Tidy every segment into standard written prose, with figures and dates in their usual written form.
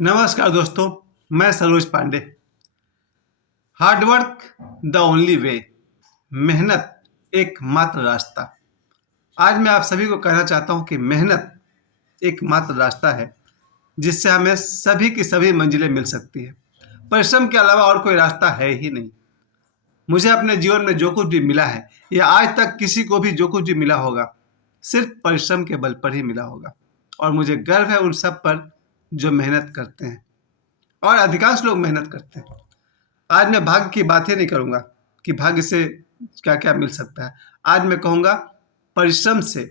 नमस्कार दोस्तों, मैं Saroj Pandey. Hard work the only way, मेहनत एकमात्र रास्ता। आज मैं आप सभी को कहना चाहता हूं कि मेहनत एकमात्र रास्ता है जिससे हमें सभी की सभी मंजिलें मिल सकती है। परिश्रम के अलावा और कोई रास्ता है ही नहीं। मुझे अपने जीवन में जो कुछ भी मिला है या आज तक किसी को भी जो कुछ भी मिला होगा, सिर्फ परिश्रम के बल पर ही मिला होगा। और मुझे गर्व है उन सब पर जो मेहनत करते हैं, और अधिकांश लोग मेहनत करते हैं। आज मैं भाग्य की बातें नहीं करूंगा कि भाग्य से क्या क्या मिल सकता है। आज मैं कहूंगा परिश्रम से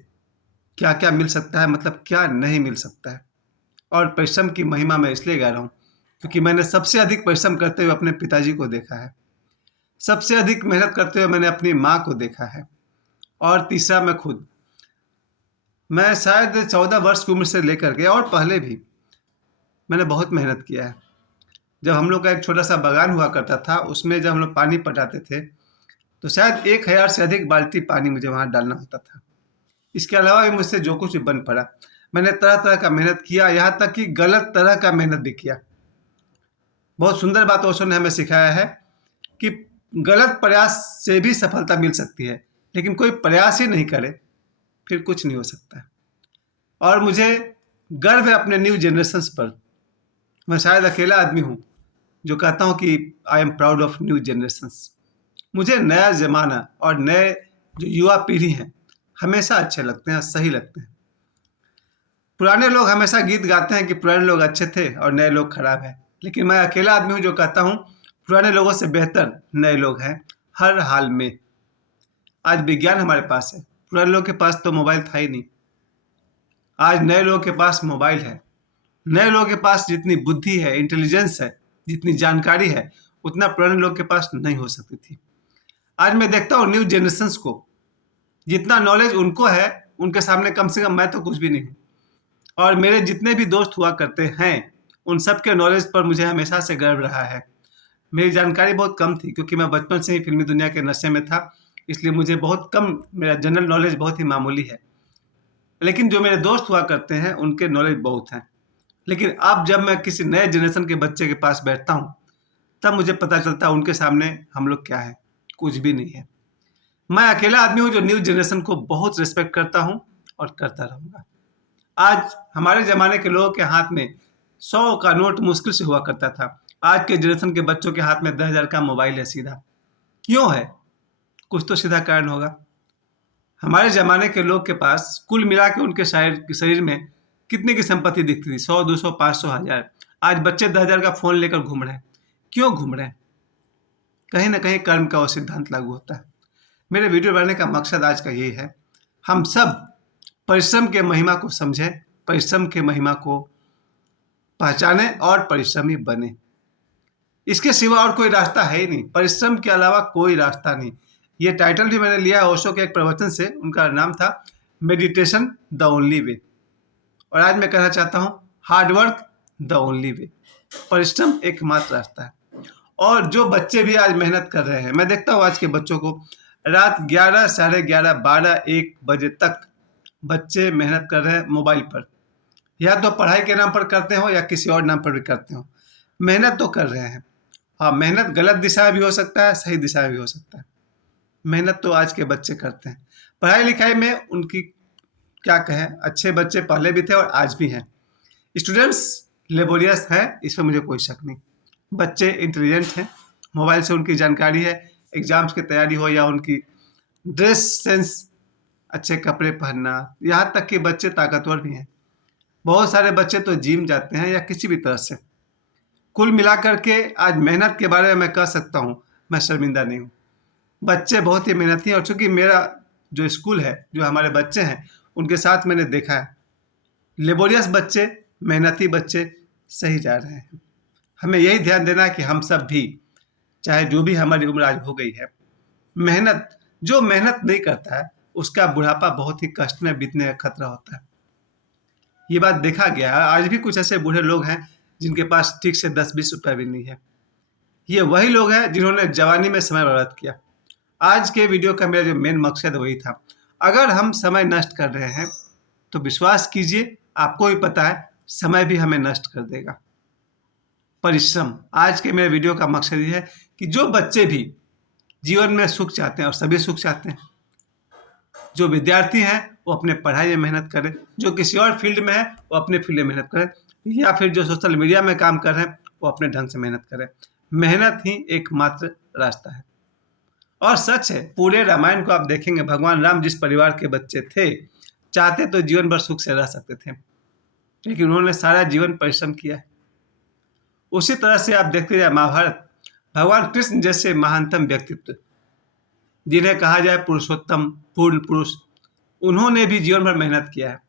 क्या क्या मिल सकता है, मतलब क्या नहीं मिल सकता है। और परिश्रम की महिमा मैं इसलिए गा रहा हूँ क्योंकि मैंने सबसे अधिक परिश्रम करते हुए अपने पिताजी को देखा है। सबसे अधिक मेहनत करते हुए मैंने अपनी माँ को देखा है। और तीसरा मैं खुद। मैं शायद 14 वर्ष की उम्र से लेकर के और पहले भी मैंने बहुत मेहनत किया है। जब हम लोग का एक छोटा सा बागान हुआ करता था, उसमें जब हम लोग पानी पटाते थे तो शायद 1000 से अधिक बाल्टी पानी मुझे वहाँ डालना होता था। इसके अलावा भी मुझसे जो कुछ भी बन पड़ा, मैंने तरह तरह का मेहनत किया, यहाँ तक कि गलत तरह का मेहनत भी किया। बहुत सुंदर बात ओशो ने हमें सिखाया है कि गलत प्रयास से भी सफलता मिल सकती है, लेकिन कोई प्रयास ही नहीं करे फिर कुछ नहीं हो सकता है। और मुझे गर्व है अपने न्यू जनरेशन्स पर। मैं शायद अकेला आदमी हूँ जो कहता हूँ कि I am proud of new generations. मुझे नया ज़माना और नए जो युवा पीढ़ी हैं हमेशा अच्छे लगते हैं, सही लगते हैं। पुराने लोग हमेशा गीत गाते हैं कि पुराने लोग अच्छे थे और नए लोग खराब हैं, लेकिन मैं अकेला आदमी हूँ जो कहता हूँ पुराने लोगों से बेहतर नए लोग हैं हर हाल में। आज विज्ञान हमारे पास है, पुराने लोग के पास तो मोबाइल था ही नहीं। आज नए लोगों के पास मोबाइल है। नए लोगों के पास जितनी बुद्धि है, इंटेलिजेंस है, जितनी जानकारी है, उतना पुराने लोग के पास नहीं हो सकती थी। आज मैं देखता हूँ न्यू जनरेशन्स को, जितना नॉलेज उनको है उनके सामने कम से कम मैं तो कुछ भी नहीं हूँ। और मेरे जितने भी दोस्त हुआ करते हैं उन सब के नॉलेज पर मुझे हमेशा से गर्व रहा है। मेरी जानकारी बहुत कम थी क्योंकि मैं बचपन से ही फिल्मी दुनिया के नशे में था, इसलिए मुझे बहुत कम, मेरा जनरल नॉलेज बहुत ही मामूली है। लेकिन जो मेरे दोस्त हुआ करते हैं उनके नॉलेज बहुत हैं। लेकिन अब जब मैं किसी नए जनरेशन के बच्चे के पास बैठता हूँ तब मुझे पता चलता है उनके सामने हम लोग क्या है, कुछ भी नहीं है। मैं अकेला आदमी हूँ जो न्यू जनरेशन को बहुत रिस्पेक्ट करता हूँ और करता रहूँगा। आज हमारे ज़माने के लोगों के हाथ में 100 का नोट मुश्किल से हुआ करता था। आज के जनरेशन के बच्चों के हाथ में 10,000 का मोबाइल है सीधा। क्यों है? कुछ तो सीधा कारण होगा। हमारे ज़माने के लोग के पास कुल मिला के उनके शरीर में कितने की संपत्ति दिखती थी? 100, 200, 500, 1000। आज बच्चे 10,000 का फ़ोन लेकर घूम रहे हैं। क्यों घूम रहे हैं? कहीं ना कहीं कर्म का वो सिद्धांत लागू होता है। मेरे वीडियो बनाने का मकसद आज का यही है, हम सब परिश्रम के महिमा को समझें, परिश्रम के महिमा को पहचानें और परिश्रमी बने। इसके सिवा और कोई रास्ता है ही नहीं। परिश्रम के अलावा कोई रास्ता नहीं। ये टाइटल भी मैंने लिया है ओशो के एक प्रवचन से। उनका नाम था मेडिटेशन द ओनली वे। और आज मैं कहना चाहता हूँ हार्डवर्क द ओनली वे, परिश्रम एकमात्र रास्ता है। और जो बच्चे भी आज मेहनत कर रहे हैं, मैं देखता हूँ आज के बच्चों को, रात 11, साढ़े 11, 12, 1 बजे तक बच्चे मेहनत कर रहे हैं मोबाइल पर। या तो पढ़ाई के नाम पर करते हो या किसी और नाम पर भी करते हो, मेहनत तो कर रहे हैं। हाँ, मेहनत गलत दिशा में भी हो सकता है, सही दिशा में भी हो सकता है। मेहनत तो आज के बच्चे करते हैं। पढ़ाई लिखाई में उनकी क्या कहें, अच्छे बच्चे पहले भी थे और आज भी हैं। स्टूडेंट्स लेबोरियस हैं, इसमें मुझे कोई शक नहीं। बच्चे इंटेलिजेंट हैं, मोबाइल से उनकी जानकारी है, एग्जाम्स की तैयारी हो या उनकी ड्रेस सेंस, अच्छे कपड़े पहनना, यहाँ तक कि बच्चे ताकतवर भी हैं। बहुत सारे बच्चे तो जिम जाते हैं या किसी भी तरह से। कुल मिलाकर के आज मेहनत के बारे में मैं कह सकता हूँ मैं शर्मिंदा नहीं हूँ। बच्चे बहुत ही मेहनती हैं। और चूँकि मेरा जो स्कूल है, जो हमारे बच्चे हैं, उनके साथ मैंने देखा है लेबोरियस बच्चे, मेहनती बच्चे सही जा रहे हैं। हमें यही ध्यान देना है कि हम सब भी, चाहे जो भी हमारी उम्र आज हो गई है, मेहनत, जो मेहनत नहीं करता है उसका बुढ़ापा बहुत ही कष्ट में बीतने का खतरा होता है। ये बात देखा गया है। आज भी कुछ ऐसे बूढ़े लोग हैं जिनके पास ठीक से 10-20 रुपये भी नहीं है। ये वही लोग हैं जिन्होंने जवानी में समय बर्बाद किया। आज के वीडियो का मेरा जो मेन मकसद वही था। अगर हम समय नष्ट कर रहे हैं तो विश्वास कीजिए, आपको भी पता है समय भी हमें नष्ट कर देगा। परिश्रम। आज के मेरे वीडियो का मकसद ये है कि जो बच्चे भी जीवन में सुख चाहते हैं, और सभी सुख चाहते हैं, जो विद्यार्थी हैं वो अपने पढ़ाई में मेहनत करें, जो किसी और फील्ड में है वो अपने फील्ड में मेहनत करें, या फिर जो सोशल मीडिया में काम कर रहे हैं वो अपने ढंग से मेहनत करें। मेहनत ही एकमात्र रास्ता है। और सच है, पूरे रामायण को आप देखेंगे, भगवान राम जिस परिवार के बच्चे थे, चाहते तो जीवन भर सुख से रह सकते थे, लेकिन उन्होंने सारा जीवन परिश्रम किया है। उसी तरह से आप देखते जाए महाभारत, भगवान कृष्ण जैसे महानतम व्यक्तित्व, जिन्हें कहा जाए पुरुषोत्तम, पूर्ण पुरुष, उन्होंने भी जीवन भर मेहनत किया है।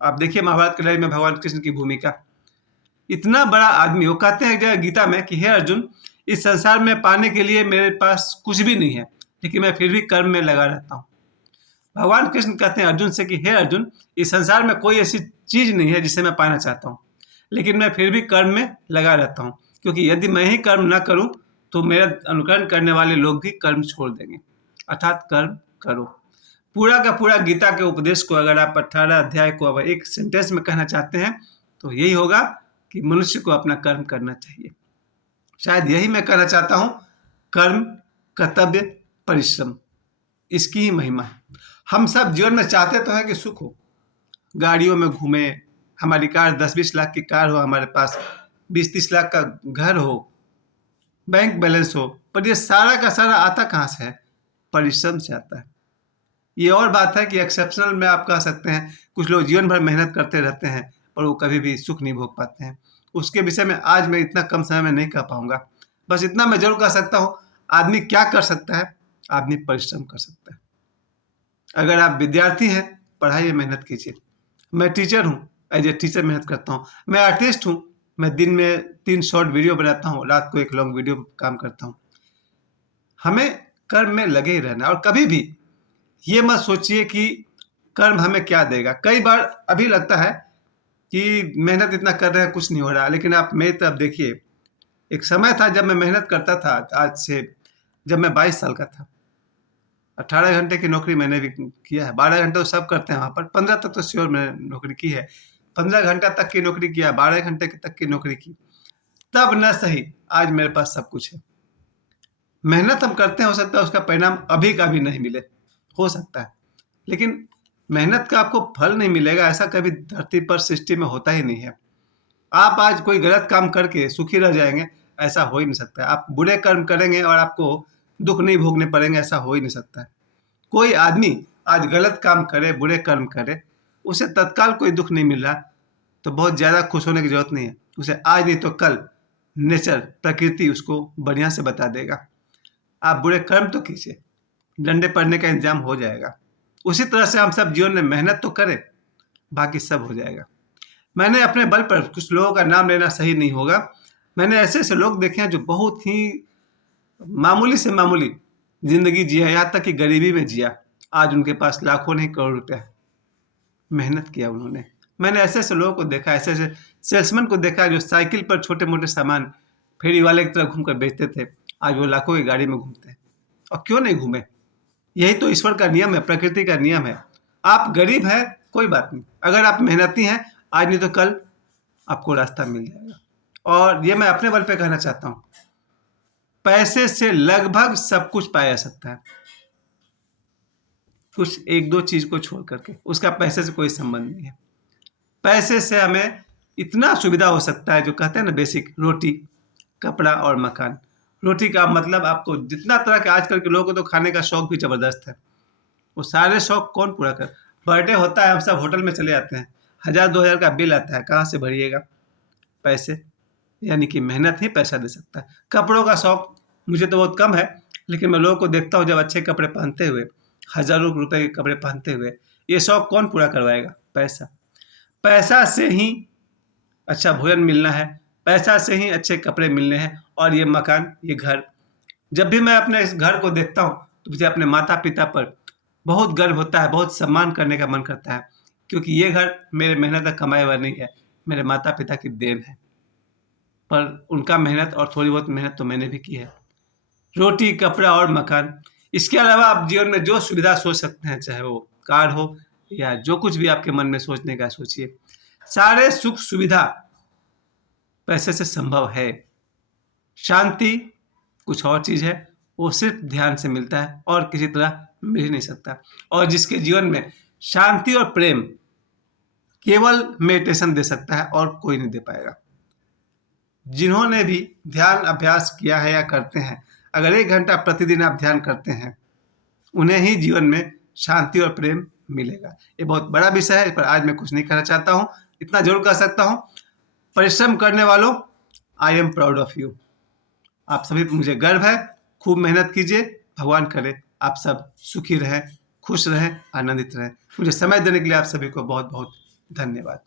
आप देखिए महाभारत की लड़ाई में भगवान कृष्ण की भूमिका। इतना बड़ा आदमी, वो कहते हैं जगह गीता में कि हे अर्जुन, इस संसार में पाने के लिए मेरे पास कुछ भी नहीं है, लेकिन मैं फिर भी कर्म में लगा रहता हूँ। भगवान कृष्ण कहते हैं अर्जुन से कि हे अर्जुन, इस संसार में कोई ऐसी चीज नहीं है जिसे मैं पाना चाहता हूँ, लेकिन मैं फिर भी कर्म में लगा रहता हूँ, क्योंकि यदि मैं ही कर्म न करूँ तो मेरा अनुकरण करने वाले लोग भी कर्म छोड़ देंगे। अर्थात कर्म करो। पूरा का पूरा गीता के उपदेश को अगर आप 18 अध्याय को अब एक सेंटेंस में कहना चाहते हैं तो यही होगा कि मनुष्य को अपना कर्म करना चाहिए। शायद यही मैं कहना चाहता हूँ, कर्म, कर्तव्य, परिश्रम, इसकी ही महिमा है। हम सब जीवन में चाहते तो हैं कि सुख हो, गाड़ियों में घूमे, हमारी कार 10-20 लाख की कार हो, हमारे पास 20-30 लाख का घर हो, बैंक बैलेंस हो, पर ये सारा का सारा आता कहाँ से है? परिश्रम से आता है। ये और बात है कि एक्सेप्शनल में आप कह सकते हैं, कुछ लोग जीवन भर मेहनत करते रहते हैं पर वो कभी भी सुख नहीं भोग पाते हैं। उसके विषय में आज मैं इतना कम समय में नहीं कह पाऊंगा। बस इतना मैं जरूर कह सकता हूँ, आदमी क्या कर सकता है? आदमी परिश्रम कर सकता है। अगर आप विद्यार्थी हैं, पढ़ाई में मेहनत कीजिए। मैं टीचर हूँ, एज ए टीचर मेहनत करता हूँ। मैं आर्टिस्ट हूँ, मैं दिन में 3 शॉर्ट वीडियो बनाता हूँ, रात को 1 लॉन्ग वीडियो काम करता हूँ। हमें कर्म में लगे ही रहना, और कभी भी ये मत सोचिए कि कर्म हमें क्या देगा। कई बार अभी लगता है कि मेहनत इतना कर रहे हैं कुछ नहीं हो रहा, लेकिन आप मेरी तरफ देखिए। एक समय था जब मैं मेहनत करता था, आज से जब मैं 22 साल का था, 18 घंटे की नौकरी मैंने भी किया है। 12 घंटे तो सब करते हैं वहाँ पर, 15 तक तो श्योर मैंने नौकरी की है। 15 घंटा तक की नौकरी किया, 12 घंटे तक की नौकरी की, तब न सही आज मेरे पास सब कुछ है। मेहनत हम करते हैं, हो सकता है उसका परिणाम अभी का भी नहीं मिले, हो सकता है, लेकिन मेहनत का आपको फल नहीं मिलेगा, ऐसा कभी धरती पर सृष्टि में होता ही नहीं है। आप आज कोई गलत काम करके सुखी रह जाएंगे, ऐसा हो ही नहीं सकता है। आप बुरे कर्म करेंगे और आपको दुख नहीं भोगने पड़ेंगे, ऐसा हो ही नहीं सकता है। कोई आदमी आज गलत काम करे, बुरे कर्म करे, उसे तत्काल कोई दुख नहीं मिल रहा तो बहुत ज़्यादा खुश होने की जरूरत नहीं है। उसे आज नहीं तो कल नेचर, प्रकृति उसको बढ़िया से बता देगा। आप बुरे कर्म तो कीजिए, डंडे पड़ने का इंतजाम हो जाएगा। उसी तरह से हम सब जीवन में मेहनत तो करें, बाकी सब हो जाएगा। मैंने अपने बल पर, कुछ लोगों का नाम लेना सही नहीं होगा, मैंने ऐसे ऐसे लोग देखे हैं जो बहुत ही मामूली से मामूली जिंदगी जिया, यहाँ तक कि गरीबी में जिया। आज उनके पास लाखों नहीं करोड़ रुपया है, मेहनत किया उन्होंने। मैंने ऐसे ऐसे लोगों को देखा, ऐसे ऐसे सेल्समैन को देखा जो साइकिल पर छोटे मोटे सामान फेरी वाले की तरह घूमकर बेचते थे, आज वो लाखों की गाड़ी में घूमते हैं। और क्यों नहीं घूमे? यही तो ईश्वर का नियम है, प्रकृति का नियम है। आप गरीब हैं, कोई बात नहीं, अगर आप मेहनती हैं, आज नहीं तो कल आपको रास्ता मिल जाएगा। और ये मैं अपने बल पे कहना चाहता हूँ, पैसे से लगभग सब कुछ पाया जा सकता है, कुछ 1-2 चीज को छोड़ करके, उसका पैसे से कोई संबंध नहीं है। पैसे से हमें इतना सुविधा हो सकता है, जो कहते हैं ना बेसिक, रोटी, कपड़ा और मकान। रोटी का मतलब आपको जितना तरह के आजकल के लोगों को तो खाने का शौक भी जबरदस्त है, वो सारे शौक कौन पूरा कर? बर्थडे होता है, हम सब होटल में चले जाते हैं, 1000-2000 का बिल आता है, कहाँ से भरिएगा? पैसे, यानी कि मेहनत ही पैसा दे सकता है। कपड़ों का शौक मुझे तो बहुत कम है, लेकिन मैं लोगों को देखता हूँ जब अच्छे कपड़े पहनते हुए, हजारों रुपए के कपड़े पहनते हुए, ये शौक कौन पूरा करवाएगा? पैसा। पैसा से ही अच्छा भोजन मिलना है, पैसा से ही अच्छे कपड़े मिलने हैं, और ये मकान, ये घर। जब भी मैं अपने इस घर को देखता हूँ तो मुझे अपने माता पिता पर बहुत गर्व होता है, बहुत सम्मान करने का मन करता है, क्योंकि ये घर मेरे मेहनत का कमाया हुआ नहीं है, मेरे माता पिता की देन है। पर उनका मेहनत और थोड़ी बहुत मेहनत तो मैंने भी की है। रोटी, कपड़ा और मकान, इसके अलावा आप जीवन में जो सुविधा सोच सकते हैं, चाहे वो कार हो या जो कुछ भी आपके मन में सोचने का सोचिए, सारे सुख सुविधा पैसे से संभव है। शांति कुछ और चीज़ है, वो सिर्फ ध्यान से मिलता है और किसी तरह मिल ही नहीं सकता। और जिसके जीवन में शांति और प्रेम केवल मेडिटेशन दे सकता है और कोई नहीं दे पाएगा। जिन्होंने भी ध्यान अभ्यास किया है या करते हैं, अगर 1 घंटा प्रतिदिन आप ध्यान करते हैं, उन्हें ही जीवन में शांति और प्रेम मिलेगा। ये बहुत बड़ा विषय है, इस पर आज मैं कुछ नहीं कहना चाहता हूँ। इतना जरूर कह सकता हूँ, परिश्रम करने वालों, I am proud of you. आप सभी पर मुझे गर्व है। खूब मेहनत कीजिए। भगवान करे आप सब सुखी रहें, खुश रहें, आनंदित रहें। मुझे समय देने के लिए आप सभी को बहुत बहुत धन्यवाद।